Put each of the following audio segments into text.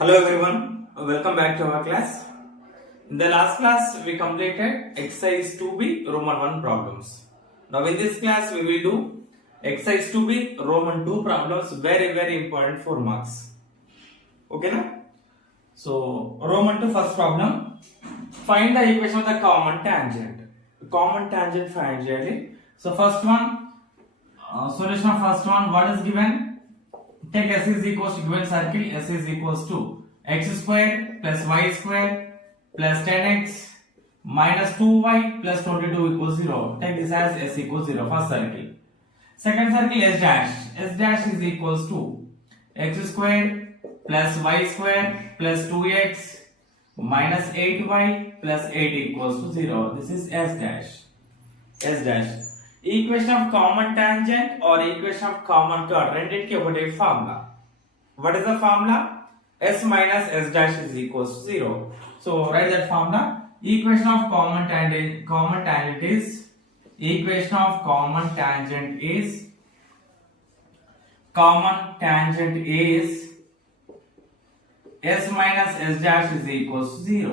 Hello everyone, welcome back to our class. In the last class, we completed exercise 2b Roman 1 problems. Now in this class, we will do exercise 2b Roman 2 problems, very important for marks. Okay na? So Roman 2 first problem, find the equation of the common tangent. Common tangent find really. So first one, solution of first one, what is given? Take S is equals to given circle, S is equals to x square plus y square plus 10x minus 2y plus 22 equals 0. Take this as S equals 0, first circle. Second circle S dash. S dash is equals to x square plus y square plus 2x minus 8y plus 8 equals to 0. This is S dash. S dash. Equation of common tangent or equation of common chord రెండిటికి ఒకటే formula. What is the formula? S minus S dash is equals to 0. So write that formula. Equation of common tangent is equation of common tangent is S minus S dash is equals to 0.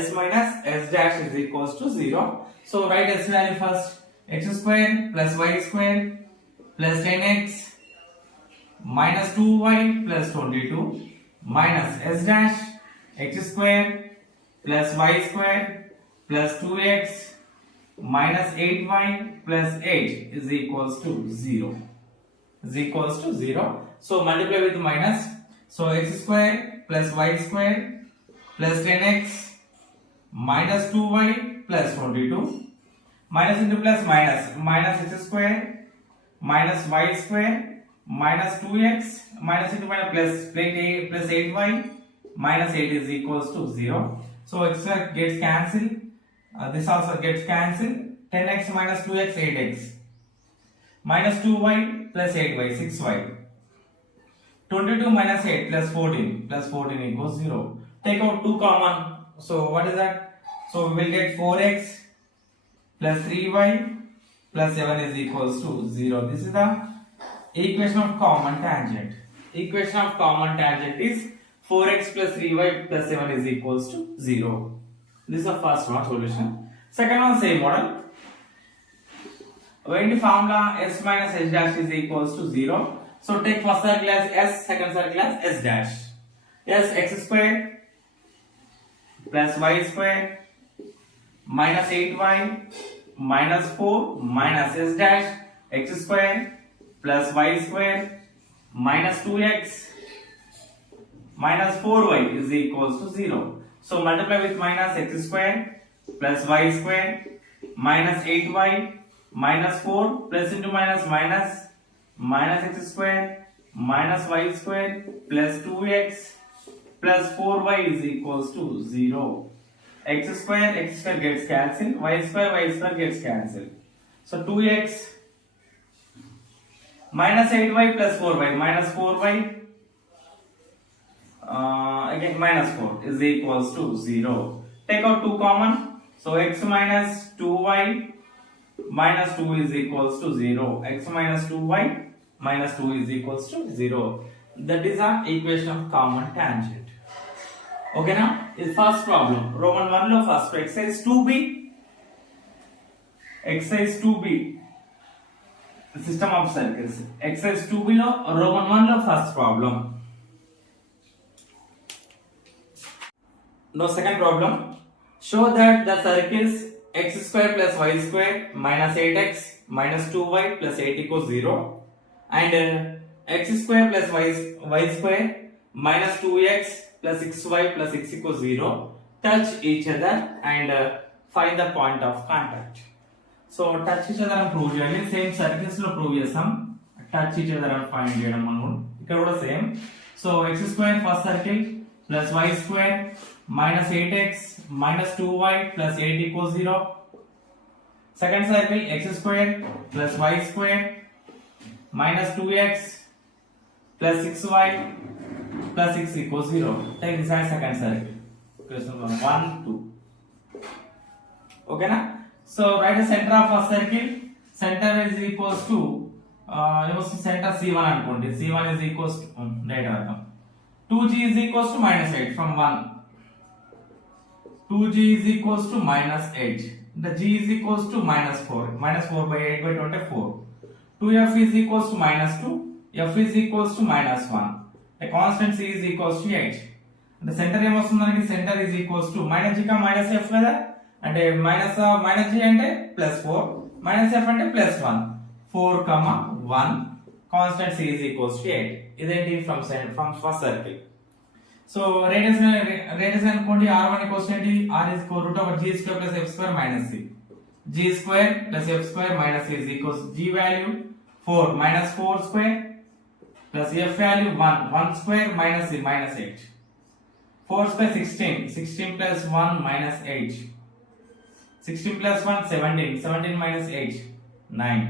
S minus S dash is equals to 0. So write S value first. X square plus y square plus 10x minus 2y plus 22 minus S dash x square plus y square plus 2x minus 8y plus 8 is equals to 0. Is equals to 0. So multiply with minus. So x square plus y square plus 10x minus 2y plus 22 minus into plus minus x square minus y square minus 2x minus into minus plus 8y minus 8 is equals to 0. So x square gets cancelled. This also gets cancelled. 10x minus 2x 8x minus 2y plus 8y 6y 22 minus 8 plus 14 equals 0. Take out 2 common. So what is that? So we will get 4x plus 3y plus 7 is equals to 0. This is the equation of common tangent. Equation of common tangent is 4x plus 3y plus 7 is equals to 0. This is the first one solution. Second one same model. When the formula S minus S dash is equals to 0. So take first circle as S, second circle as S dash. S x square plus y square minus 8y minus 4 minus S dash x square plus y square minus 2x minus 4y is equals to 0. So multiply with minus x square plus y square minus 8y minus 4 plus into minus minus x square minus y square plus 2x plus 4y is equals to 0. X square gets cancelled, y square gets cancelled. So 2x minus 8y plus 4y minus 4y again minus 4 is equals to 0. Take out 2 common. So x minus 2y minus 2 is equals to 0. X minus 2y minus 2 is equals to 0. That is our equation of common tangent. Okay now, this first problem Roman 1 lo first exercise 2b system of circles exercise 2b lo Roman 1 lo first problem. Now second problem, show that the circles x square plus y square minus 8x minus 2y plus 8 equals 0 and x square plus y square minus 2x plus 6y plus 6 equals 0 touch each other and find the point of contact. So touch each other and prove cheyali, same circles lo prove chesam. Touch each other and find cheyadam manu ikkada kuda same. So x square first circle plus y square minus 8x minus 2y plus 8 equals 0. Second circle x square plus y square minus 2x plus 6y plus 6 equals 0. Take this as second circle. Question 1, 2. Okay na? So write the center of first circle. Center is equals to center C1 అనుకోండి. C1 is equals to right 2g is equals to minus 8 from 1. 2g is equals to minus 8. The g is equals to minus 4. Minus 4 by 8 by 24. 2f is equals to minus 2. F is equals to minus 1. The constant c is equals to 8. The center ఏమొస్తుందంటే center is equals to minus g minus f కదా అంటే minus g అంటే plus 4 minus f అంటే plus 1 4 1 constant c is equals to 8 ఇదేంటి from first circle. So radius అనుకోండి r1 equals to ఏంటి r is equal root over g square plus f square minus c. G square plus f square minus c is equals to g value 4 minus 4 square plus f value 1 square minus c minus 8. 4 square 16 plus 1 minus 8. 16 plus 1 17 minus 8 9.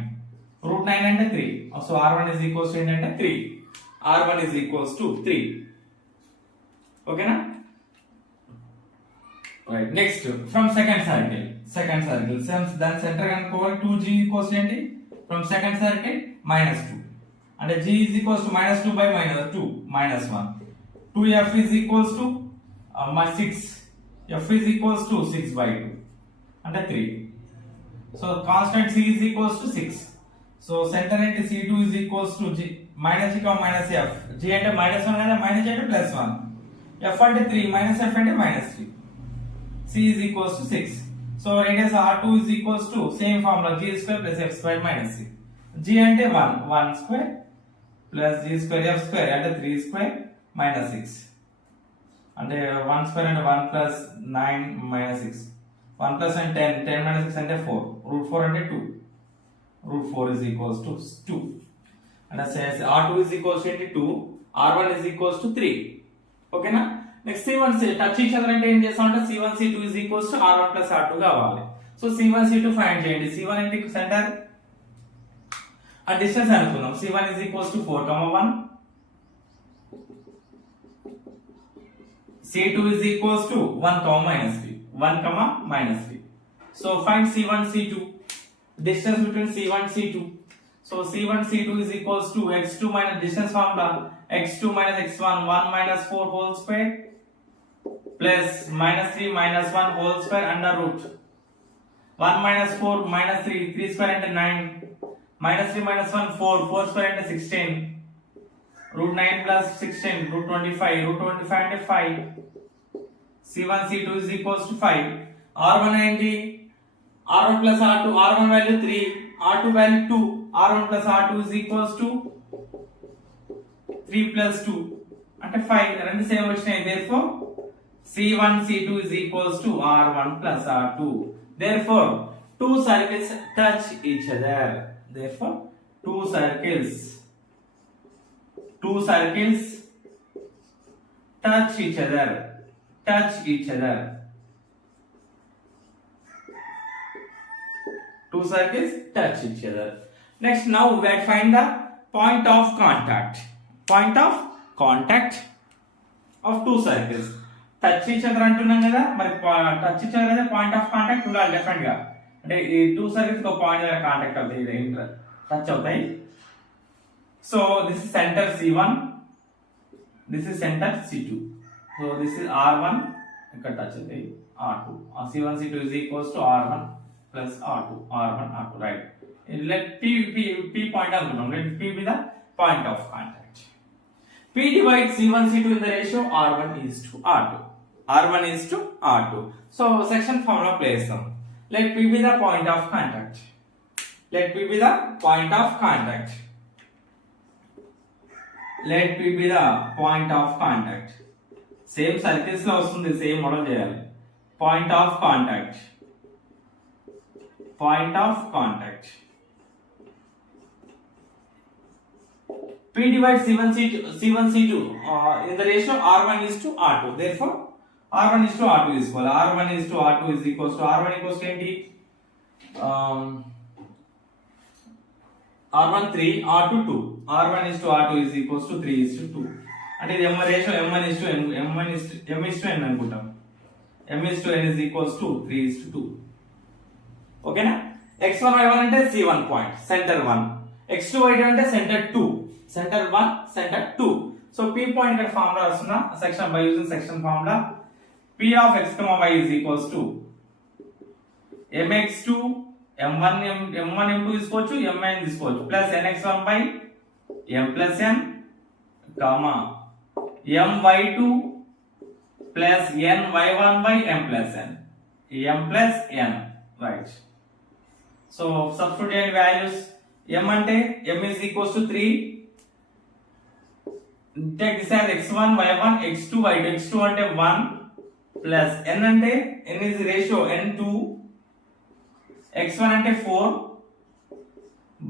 Root 9 అంటే 3. So r1 is equals to ఏంటంటే 3. r1 is equals to 3. Okay na? Right. Next from second circle. Then center కనుక్కోవాలి 2g equals to ఏంటి from second circle minus 2. అంటే g is equals to minus 2 by minus 2 minus 1. 2f is equals to 6. F is equals to 6 by 2 అంటే 3. So constant c is equals to 6. So center అంటే c2 is equals to g minus g minus f. g అంటే minus 1 కదా minus g అంటే plus 1. f అంటే 3 minus f అంటే minus 3. c is equals to 6. So radius r2 is equals to same formula g square plus f square minus c. g అంటే 1 square plus g square f square అంటే 3 square minus 6. అంటే 1 square అంటే 1 plus 9 minus 6. 1 plus and 10 minus 6 అంటే 4. Root 4 అంటే 2. Root 4 is equals to 2. And says r2 is equals to 2. r1 is equals to 3. Okay na? Next c1 touch each other అంటే ఏం చేస్తామంటే c1 c2 is equals to r1 plus r2 కావాలి. So c1 c2 find చేయండి. c1 అంటే centre ఆ distance అనుకుందాం. c1 is equals to 4 1. c2 is equals to 1 minus 3. 1 minus 3. So find c1 c2. Distance between c1 c2. So c1 c2 is equals to x2 minus distance formula x2 minus x1 1 minus 4 whole square plus minus 3 minus 1 whole square under root 1 minus 4 minus 3 square into 9 minus 3 minus 1 4 square into 16 root 9 plus 16 root 25 into 5 c1 c2 is equals to 5 r1 ఏంటి r1 plus r2 r1 value 3 r2 value 2 r1 plus r2 is equals to 3 plus 2 అంటే 5 రెండు same వచ్చినాయి. therefore c1 c2 is equals to r1 plus r2. therefore two circles touch each other. therefore two circles touch each other. Two circles touch each other. Next, now we will find the point of contact of two circles. Touch each other అంటున్నాం కదా మరి touch each other point of contact ఉండాలి different గా. అంటే ఈ two circles ఒక point దగ్గర contact అవుతాయి, టచ్ అవుతాయి. So this is centre c1, this is centre c2. So this is r1 ఇక్కడ టచ్ అవుతాయి r2. c1 c2 is equals to r1 plus r2 right. Let p point అనుకుందాం. let p be the point of contact. p divides c1 c2 in the ratio r1 is to r2. So section formula place them. Let p be the point of contact. Let p be the point of contact. Same circles లో వస్తుంది, same model చేయాలి. point of contact. P divides c1 c2 in the ratio r1 is to r2. therefore r1 is to r2 is equal. r1 is to r2 is equals to r1 equals to ఏంటి r1 3 r2 2. r1 is to r2 is equals to 3 is to 2. అంటే ఇది ratio m1 is to m is to n అనుకుంటాం. m is to n is equals to 3 is to 2. ఓకేనా? x1 y1 అంటే c1 point centre 1, x2 y2 అంటే centre 2, centre 1 centre 2. So p point ఇక్కడ formula రాస్తున్నా section by using section formula p of x, y is equals to mx2 m1 m2 తీసుకోవచ్చు mn తీసుకోవచ్చు plus nx1 by m plus n comma my2 plus ny1 by m plus n m plus n, right? So substitute values. M ante m is equals to 3. Take this as x1 y1 x2 y2. X2 ante 1 plus n ante n is ratio n2, x1 ante 4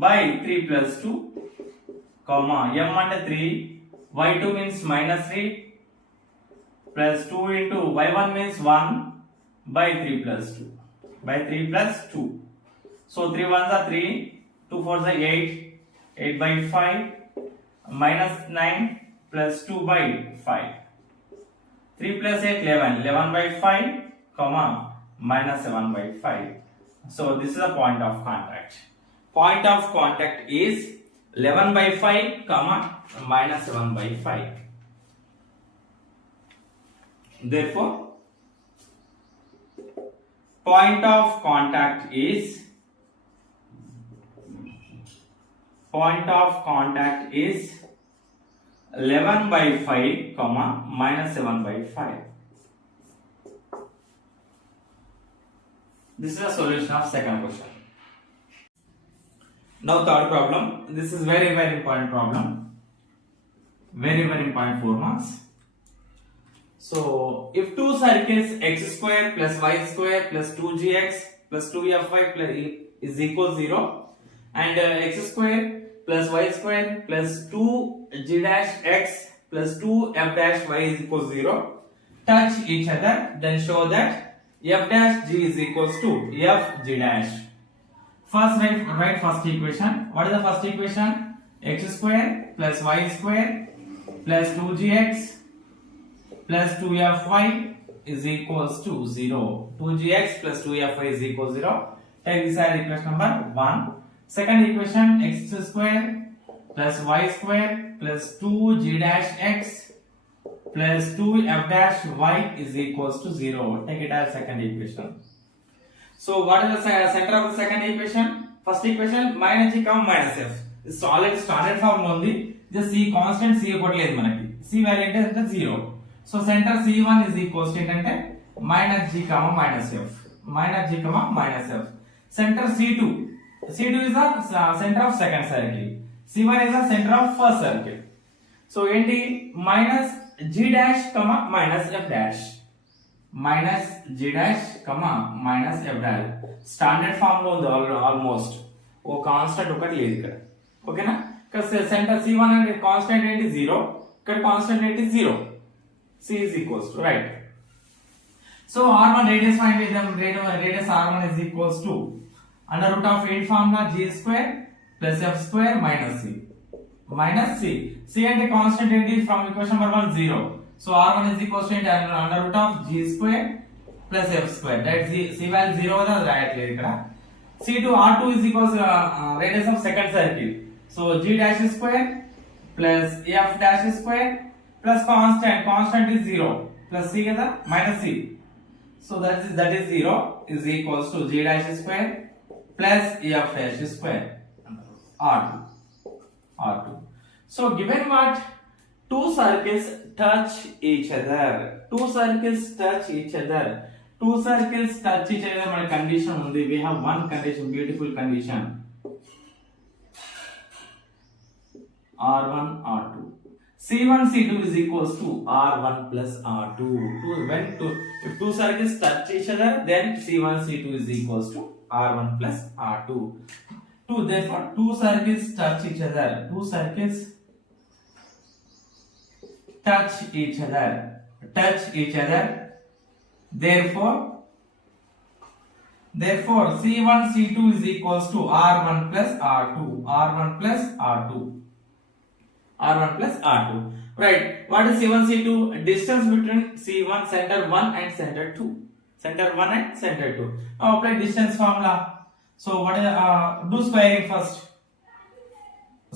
by 3 plus 2 comma m ante 3, y2 means minus 3 plus 2 into y1 means 1 by 3 plus 2 by 3 plus 2. So 3 ones are 3, 2 fours are 8, 8 by 5 minus 9 plus 2 by 5. 3 plus 8 11, 11 by 5 comma minus 7 by 5. So this is the point of contact. Point of contact is 11 by 5 comma minus 7 by 5. Therefore point of contact is 11 by 5 comma minus 7 by 5. This is the solution of second question. Now third problem. This is very important problem. Very important 4 marks. So if two circles x square plus y square plus 2gx plus 2fy is equal 0 and x square plus y square plus 2g dash x plus 2f dash y is equal 0 touch each other, then show that f dash g is equals to f g dash. First write first equation. What is the first equation? X square plus y square plus 2gx plus 2fy is equals to 0. 2gx plus 2fy is equals 0. Take this as equation number 1. Second equation, x square plus y square plus 2g dash x plus 2f dash y is equals to 0. Take it as second equation. So what is the center of the second equation? First equation minus g comma minus f. It's already standard form only. Just c constant c ఇవ్వట్లేదు మనకి. c value అంటే 0. So center c1 is equals to ఏంటంటే minus g comma minus f. Minus g comma minus f. Center c2. C2 is the center of second circle. C1 is the center of first circle. So ఏంటి minus g dash comma minus f dash. Minus g dash comma minus f dash. Standard form లో ఉంది almost. ఓ constant ఒకటి లేదు ఇక్కడ. ఓకేనా? ఇక్కడ centre c1 అంటే constant ఏంటి 0. ఇక్కడ కాన్స్టెంట్ ఏంటి 0. c is equals to, right? So r1 radius find with them, radius r1 is equals to under root of 8 formula g square plus f square minus c. Minus c. C and a constant ఏంటి from equation number 1 0. So r1 is equals to under root of g square plus f square. That c value 0 కదా రాయట్లేదు ఇక్కడ. c2 r2 is equals radius of second circle. So g dash square plus f dash square plus constant is 0 plus c kada minus c. So that is 0 is equals to g dash square plus f dash square r2. So given what two circles touch each other, two circles touch each other మన condition ఉంది. We have one condition, beautiful condition, r1 r2. C1 C2 is equals to R1 plus R2. If two circles touch each other, then C1 C2 is equals to R1 plus R2. Therefore, two circles touch each other. Two circles touch each other. Therefore, C1 C2 is equals to R1 plus R2. R1 plus R2. R1 plus R2. Right. What is C1 C2? Distance between C1 center 1 and center 2. Center 1 and center 2. Now apply distance formula. So what is do squaring first.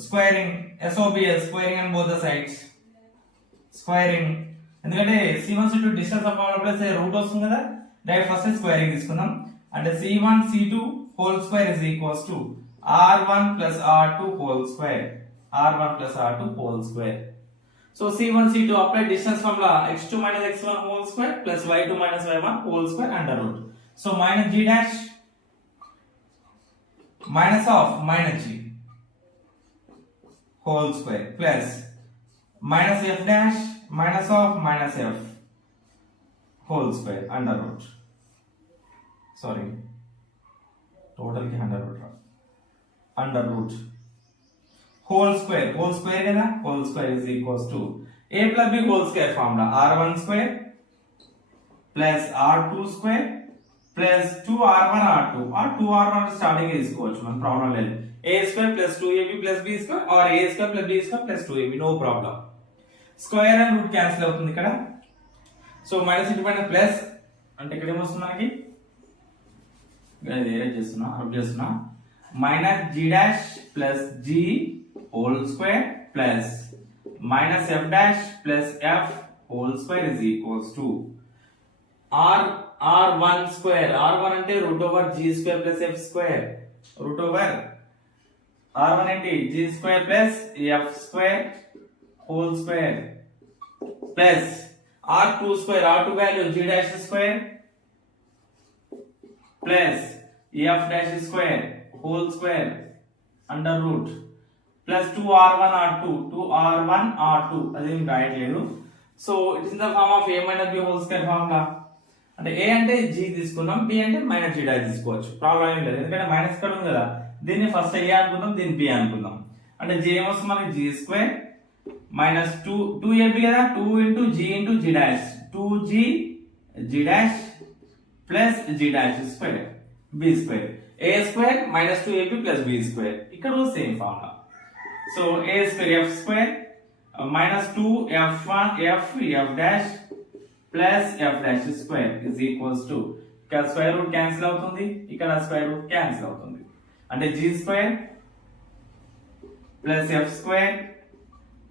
Squaring SOBS, squaring on both the sides. Squaring ఎందుకంటే c1 c2 distance of formula plus root వస్తుంది కదా direct first squaring తీసుకుందాం అంటే c1 c2 whole square is equals to r1 plus r2 whole square r1 plus r2 whole square so c1 c2 apply distance formula x2 minus x1 whole square plus y2 minus y1 whole square under root so minus g dash minus of minus g whole square plus minus f dash minus of minus f whole square under root sorry total ki under root under root whole square kada whole square is equals to a plus b whole square formula r1 square plus r2 square plus 2r1 r2 or 2r1 starting తీసుకోవచ్చు మన problem లేదు a square plus 2ab plus b square or a square plus b square plus 2ab no problem square and root cancel అవుతుంది ఇక్కడ so minus into minus plus అంటే ఇక్కడ ఏమొస్తుంది మనకి వేరే చేస్తున్నా రబ్ చేస్తున్నా minus g dash plus g whole square plus minus f dash plus f whole square is equals to r1 square r1 ante root over g square plus f square root over r1 ante g square plus f square whole square plus r2 square r2 value g dash square plus f dash square whole square under root plus 2r1 r2 2r1 r2 అదేం రాయట్లేదు so it is the form of a minus b whole square formula అంటే a అంటే g తీసుకుందాం b అంటే minus g dash తీసుకోవచ్చు problem ఏం లేదు ఎందుకంటే మైనస్ ఇక్కడ ఉంది కదా దీన్ని ఫస్ట్ a అనుకుందాం దీన్ని b అనుకుందాం అంటే g ఏమొస్తుంది మనకి g స్క్వేర్ మైనస్ 2ab కదా 2 into g into g dash 2g g dash plus g dash square b square a square minus 2ab plus b square ఇక్కడ కూడా same formula so a square f square minus 2f1 f f dash plus f dash square is equals to ఇక్కడ square root cancel అవుతుంది ఇక్కడ square root cancel అవుతుంది అంటే g square plus f square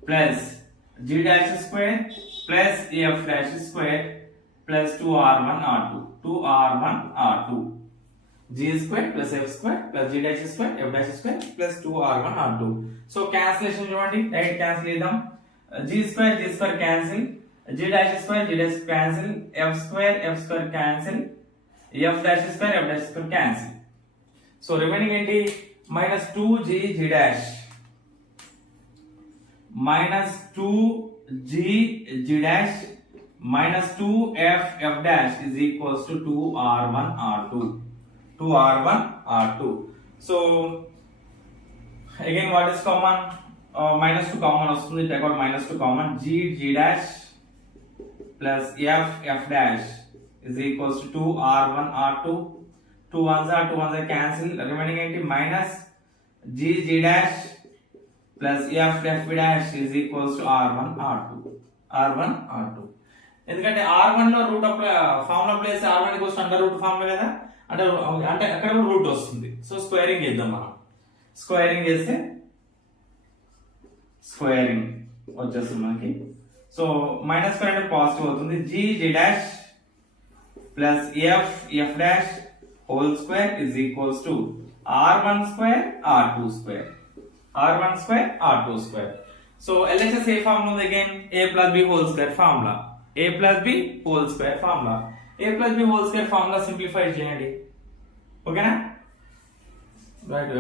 plus g dash square plus f dash square plus 2r1 r2 2r1 r2 g square plus f square plus g dash square f dash square plus 2r1 r2 so cancellation చూడండి direct cancel చేద్దాం g square cancel g dash cancel f square cancel f dash square cancel so remaining ఏంటి minus 2g g dash minus 2g g dash minus 2f f dash is equals to 2r1 r2 2r1 r2 so again what is common minus 2 common వస్తుంది take out minus 2 common g dash plus f dash is equals to 2r1 r2 2 ones are cancel remaining ఏంటి minus g dash plus f dash is equals to r1 r2 ఎందుకంటే r1 లో root formula place r1 equals to under root formula కదా అంటే అక్కడ route వస్తుంది so squaring చేద్దాం మనం squaring చేస్తే స్క్వేరింగ్ వచ్చేస్తుంది మనకి సో మైనస్ స్క్వేర్ అంటే పాజిటివ్ అవుతుంది g dash plus f dash whole square is equals to r1 square r2 square r1 square r2 square so LHS ఏ ఫార్ములా ఉంది again a plus b whole square formula a plus b whole square formula a plus b whole square formula simplify చేయండి ఓకేనా right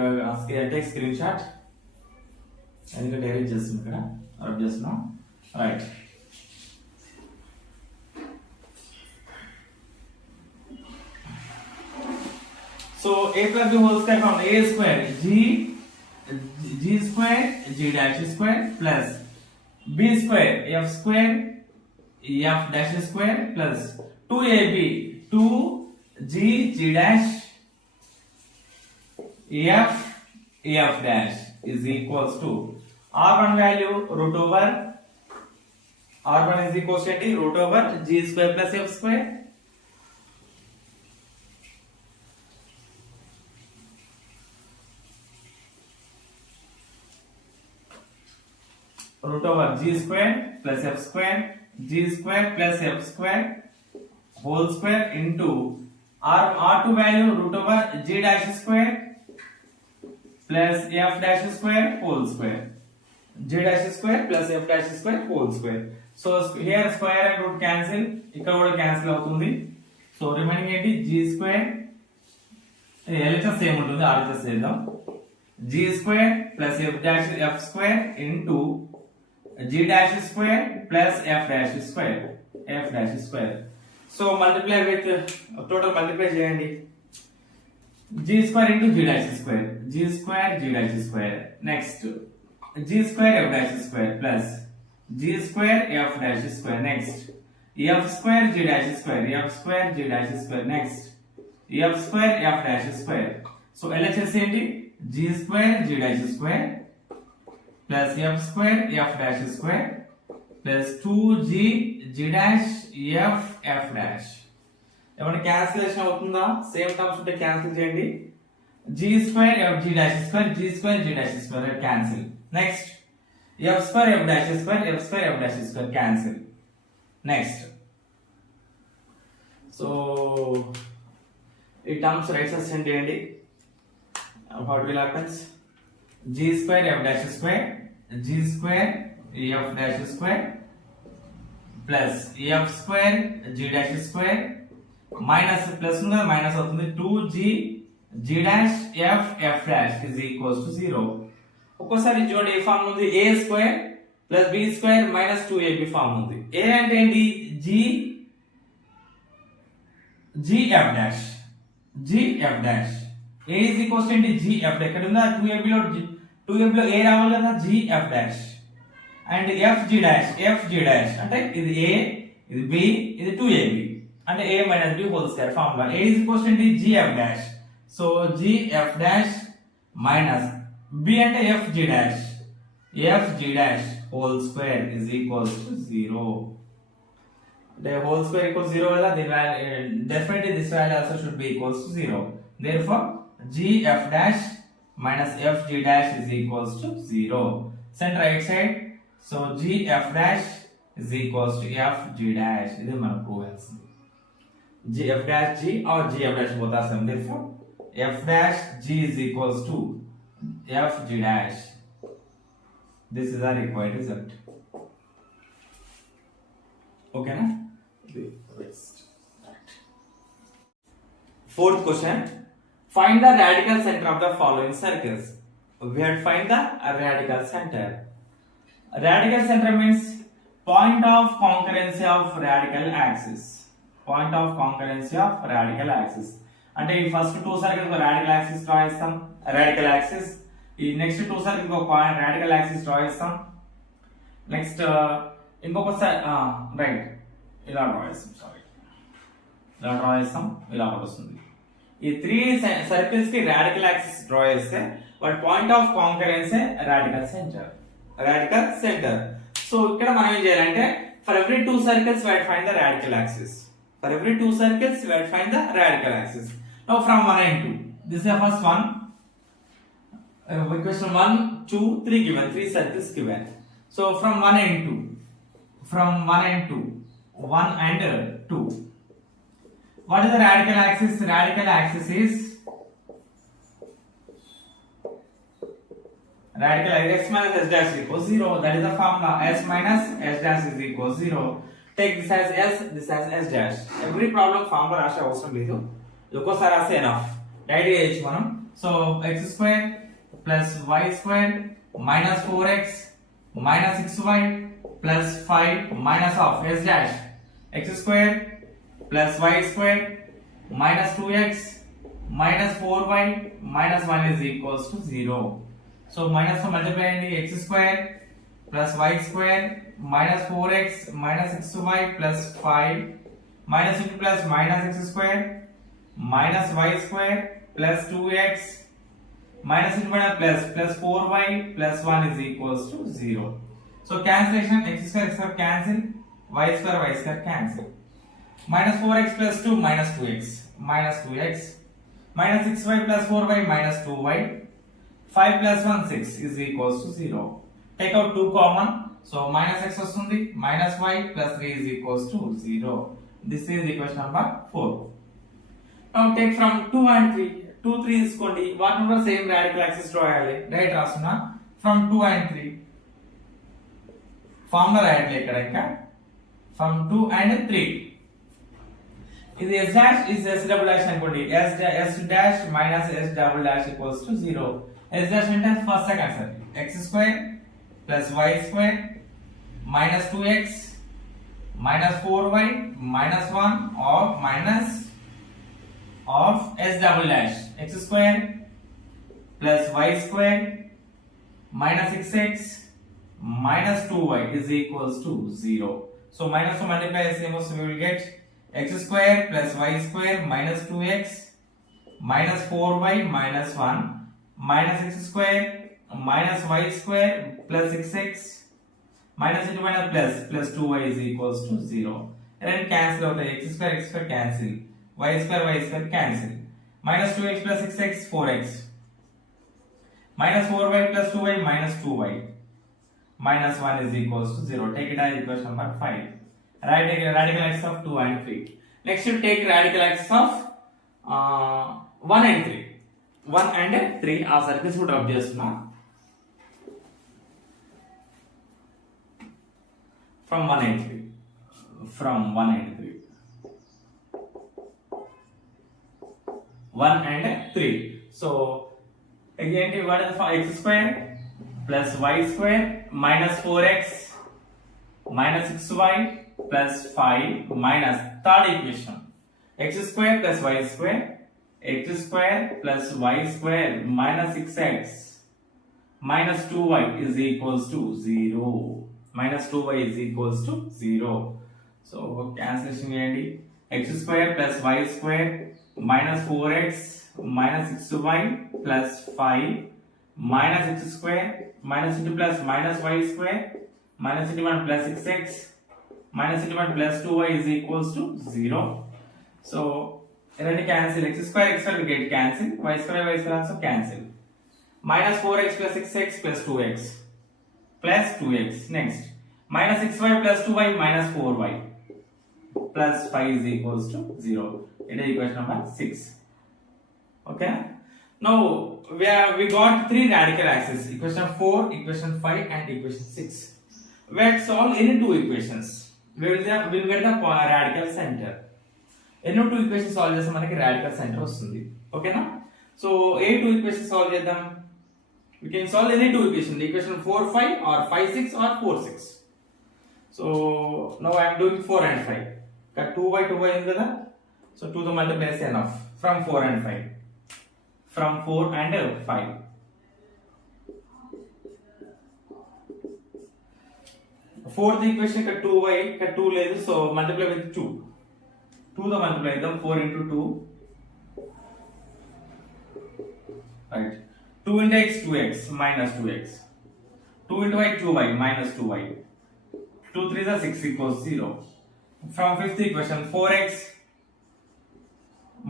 take screen shot ఎందుకంటే erase చేస్తున్నాం ఇక్కడ rub చేస్తున్నాం right so a plus b whole square formula a square g square g dash square plus b square f square f dash square plus 2ab 2g g dash f dash is equals to r1 value root over r1 is equals to root over g square plus f square root over g square plus f square, g square plus f square whole square into r2 value root over g dash square plus f dash square whole square, g dash square plus f dash square whole square. So here square and root cancel, ఇక్కడ కూడా cancel అవుతుంది. So remaining ఏంటి g square, LHS same ఉంటుంది, RHS చేద్దాం. g square plus f square into g dash square plus f dash square. So multiply with total multiply చేయండి. g square into g dash square, g dash square. Next g square f dash square plus g square f dash square. Next f square g dash square, f square g dash square. Next f square f dash square. So LHS ఏంటి g square g dash square plus f square f dash square plus 2g g dash f dash. ఏమంటే cancellation అవుతుందా? Same terms ఉంటే cancel చేయండి. g square f g dash square, g square g dash square cancel. Next f square f dash square, f square f dash square cancel. Next, so ఈ terms right side send చేయండి. what will happens g square f dash square, g square f dash square plus f square g dash square minus plus ఉందా minus అవుతుంది 2g g dash f dash is equals to 0. ఒక్కోసారి చూడండి ఏ form ఉంది a square plus b square minus 2ab form ఉంది. a అంటే ఏంటి g f dash, a is equals to ఏంటి g f. ఎక్కడ ఉందా 2ab లో a రావాలి కదా g f dash and f g dash అంటే ఇది a ఇది b ఇది 2ab అంటే a minus b whole square formula. a is equals to g f dash, so g f dash minus b అంటే f g dash whole square is equals to 0. The whole square equals 0 కదా, the value definitely this value also should be equals to 0. Therefore g f dash minus f g dash is equals to 0. Send right side, so g f dash is equals to f g dash. ఇది మనం prove చేయాల్సింది. g f dash g or g f dash both are same. Therefore f dash g is equals to f g dash. This is our required result. Okay na? Fourth question, find the radical center of the following circles. We have to find the radical center. Radical center means point of concurrency of radical axis. Point of concurrency of radical axis. అంటే ఈ first two circles radical axis draw చేస్తాం, radical axis. ఈ next two circles ఒక radical axis draw చేస్తాం. Next ఇంకొకసారి right ఇలా draw చేస్తాం, sorry ఇలా డ్రా చేస్తాం, ఇలా వస్తుంది. ఈ త్రీ సర్కిల్స్ కి రాడికల్ యాక్సిస్ డ్రా చేస్తే వాటి point of concurrency radical centre. So ఇక్కడ మనం ఏం చేయాలంటే for every two circles we have to find the radical axis. For every two circles we have to find the radical axis. Now from 1 and 2, this is the first one. Question 1, 2, 3 given, three circles given. So from 1 and 2, 1 and 2. What is the radical axis? Radical axis is radical s minus s dash equals 0. That is the formula. S minus s dash is equals 0. Take this as s, this as s dash. Every problem formula రాసే అవసరం లేదు, ఒక్కోసారి రాస్తే enough. Direct చేయొచ్చు మనం. So x square plus y square minus 4x minus 6y plus 5 minus of s dash. X square plus y square minus 2x minus 4y minus 1 is equals to 0. So minus to multiply x square plus y square minus 4x minus 6y plus 5 minus into plus minus x square minus y square plus 2x minus into plus 4y plus 1 is equals to 0. So cancellation, x square cancel, y square cancel. Minus 4x plus 2 minus 2x minus 2x minus 6y plus 4y minus 2y 5 plus 1 6 is equals to 0. Take out 2 common, so minus x వస్తుంది minus y plus 3 is equals to 0. This is equation number 4. Now take from 2 and 3. 2, 3 తీసుకోండి వాటిని కూడా same radical axis రాయాలి. Right రాస్తున్నా from 2 and 3 formula రాయాలి ఇక్కడ ఇంకా from 2 and 3. ఇది s dash is s double dash అనుకోండి s dash minus s double dash equals to 0. s dash అంటే first second sir x square plus y square minus 2x minus 4y minus 1 or minus of s double dash x square plus y square minus 6x minus 2y is equals to 0. So minus to multiply the same, so we will get x square plus y square minus 2x minus 4y minus 1 minus x square minus y square plus 6x minus into minus plus 2y is equals to 0. And then cancel out x square cancel, y square cancel, minus 2x plus 6x 4x minus 4y plus 2y minus 2y minus 1 is equals to 0. Take it as equation number 5. Write radical axis of 2 and 3. Next you take radical axis of 1 and 3. 1 and 3 ఆ circles కూడా drop చేస్తున్నా. From 1 and 3. From 1 and 3. 1 and 3. So again what is x square plus y square minus 4x minus 6y plus 5 minus third equation x square plus y square plus y square minus 6x minus 2y is equals to 0. Minus 2y is equals to 0. So cancellation చేయండి x square plus y square minus 4x minus 6y plus 5 minus x square minus into plus minus y square minus into 1 plus 6x minus into 1 plus 2y is equals to 0. So already cancel x square will get cancel, y square also cancel. Minus 4x plus 6x plus 2x plus 2x. Next minus 6y plus 2y minus 4y plus 5 is equals to 0. It is equation number 6. Okay. Now we got 3 radical axes, equation 4, equation 5 and equation 6. We have solved any 2 equations. We will get the radical center. ఎన్నో 2 equations solve చేస్తే మనకి radical centre వస్తుంది. ఓకేనా? So ఏ 2 equations solve చేద్దాం? We can solve any 2 equations, equation 4 5 or 5 6 or 4 6. So now I am doing 4 and 5. 2 by 2 ఉంది కదా, so 2 తో multiply చేస్తే enough from 4 and 5. From 4 and 5. Fourth equation ఇక్కడ 2y ఇక్కడ 2 లేదు, so multiply with 2. 2 తో multiply చేద్దాం, 4 into 2. Right. 2 into x 2x minus 2x. 2 into y 2y minus 2y. 2 3s are 6 equals 0. From fifth equation 4x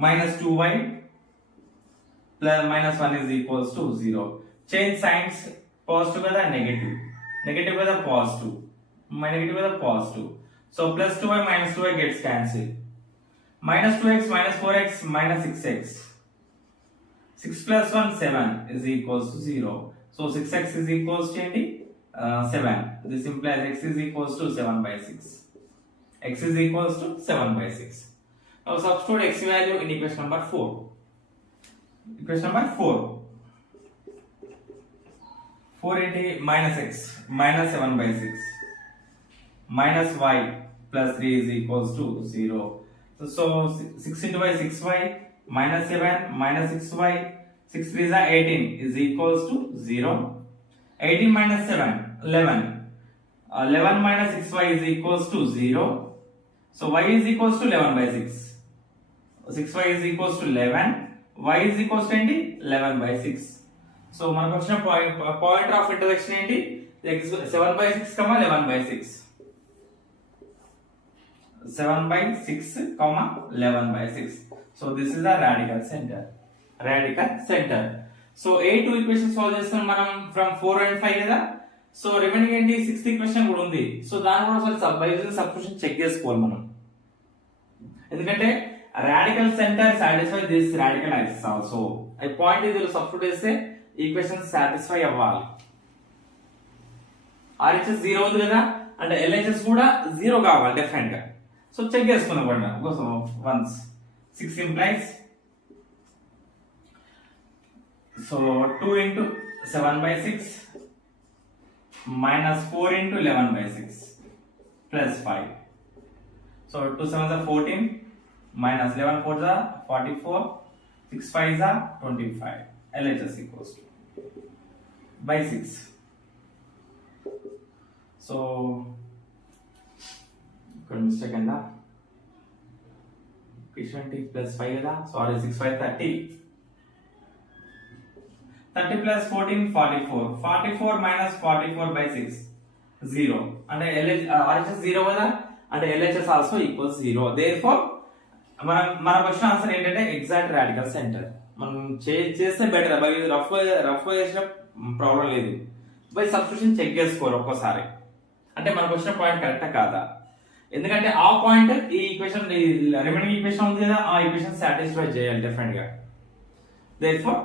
minus 2y plus minus 1 is equals to 0. Change signs, positive with a negative. Negative with a positive. Negative with a positive. So plus 2y minus 2y gets cancelled. Minus 2x minus 4x minus 6x. 6 plus 1 7 is equals to 0. So 6x is equals to 7. This implies x is equals to 7 by 6. X is equals to 7 by 6. Now substitute x value in equation number 4. Equation number 4. 4 into minus x minus 7 by 6 minus y plus 3 is equals to 0. So 6 into y 6y minus 7 minus 6y 6 3s are 18 is equals to 0. 18 minus 7 11. 11 minus 6y is equals to 0. So y is equals to 11 by 6. 6y is equals to 11. Y is equals to 11 by 6. So మనకు వచ్చిన point of intersection ఏంటి? 7 by 6 11 by 6. 7 by 6 11 by 6. So this is the radical center. Radical center. So A2 equation solve చేస్తాం మనం from 4 and 5 కదా. So remaining ఏంటి 6th equation కూడా ఉంది. So దాన్ని కూడా ఒకసారి బై యూజింగ్ సబ్స్టిట్యూషన్ చెక్ చేసుకోవాలి మనం. ఎందుకంటే radical centre satisfy this radical axis also. ఈ పాయింట్ ఇది సబ్స్టిట్యూట్ చేస్తే ఈక్వేషన్ సాటిస్ఫై అవ్వాలి. RHS 0 ఉంది కదా, అంటే LHS కూడా 0 కావాలి డెఫినెట్ గా. సో చెక్ చేసుకున్నాం కూడా once 6 implies so 2 into 7/6 minus 4 into 11/6 plus 5. So 2 7s are 14 minus 11 4s are 44, 6 5s are 25. LHS equals to by 6. So mistake and 20 plus 5 కదా, sorry 6 5 30. 30 plus 14 44. 44 minus 44 by 6 0. అంటే RHS 0 కదా, అంటే LHS also equals 0. Therefore మన question answer ఏంటంటే exact radical centre. మనం చేస్తే better. By rough చేసిన problem లేదు. బై సబ్స్టిట్యూషన్ చెక్ చేసుకోరు ఒక్కోసారి, అంటే మనకు వచ్చిన పాయింట్ కరెక్టా కాదా. ఎందుకంటే ఆ పాయింట్ ఈ ఈక్వేషన్ రిమైనింగ్ ఈక్వేషన్ ఉంది కదా, ఆ ఈక్వేషన్ సాటిస్ఫై చేయాలి డెఫినెట్ గా. Therefore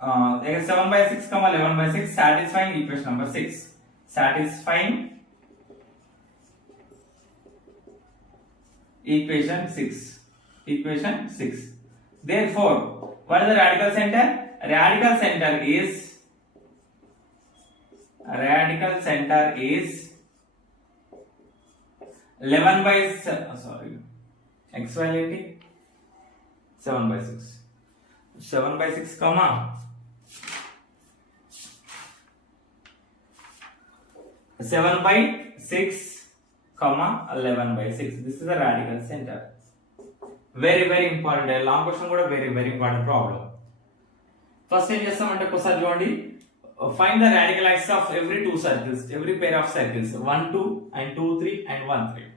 7/6, 11/6 satisfying equation number 6. Satisfying equation 6. Equation 6. Therefore, what is the radical center? Radical center is 11 by x value 7/6. 7/6 comma 7/6 comma 11/6. This is the radical center. Very important. Long question కూడా very important problem. First ఏం చేస్తామంటే ఒకసారి చూడండి. Find the radical axis of every two circles, every pair of circles 1 2 and 2 3 and 1 3.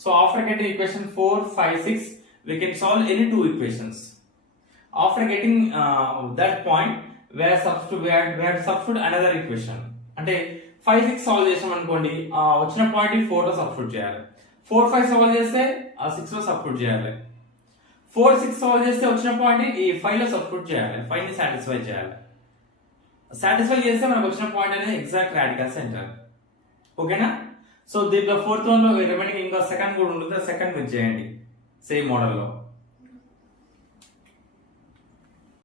So after getting equation 4 5 6, we can solve any two equations. After getting that point, we have substitute another equation. అంటే 5 6 solve చేసాం అనుకోండి, వచ్చిన point 4 లో substitute చేయాలి. 4 5 solve చేస్తే 6 లో substitute చేయాలి. 4 6 solve చేస్తే వచ్చిన పాయింట్ ఈ 5 లో సబ్స్టిట్యూట్ చేయాలి. 5 ని సాటిస్ఫై చేయాలి. సాటిస్ఫై చేస్తే మనకు వచ్చిన పాయింట్ అనేది ఎగ్జాక్ట్ రాడికల్ సెంటర్. ఓకేనా? సో దీంట్లో 4th వన్ లో రిమైనింగ్ ఇంకో సెకండ్ కూడా ఉంటుంది, సెకండ్ మీరు చేయండి సేమ్ మోడల్ లో.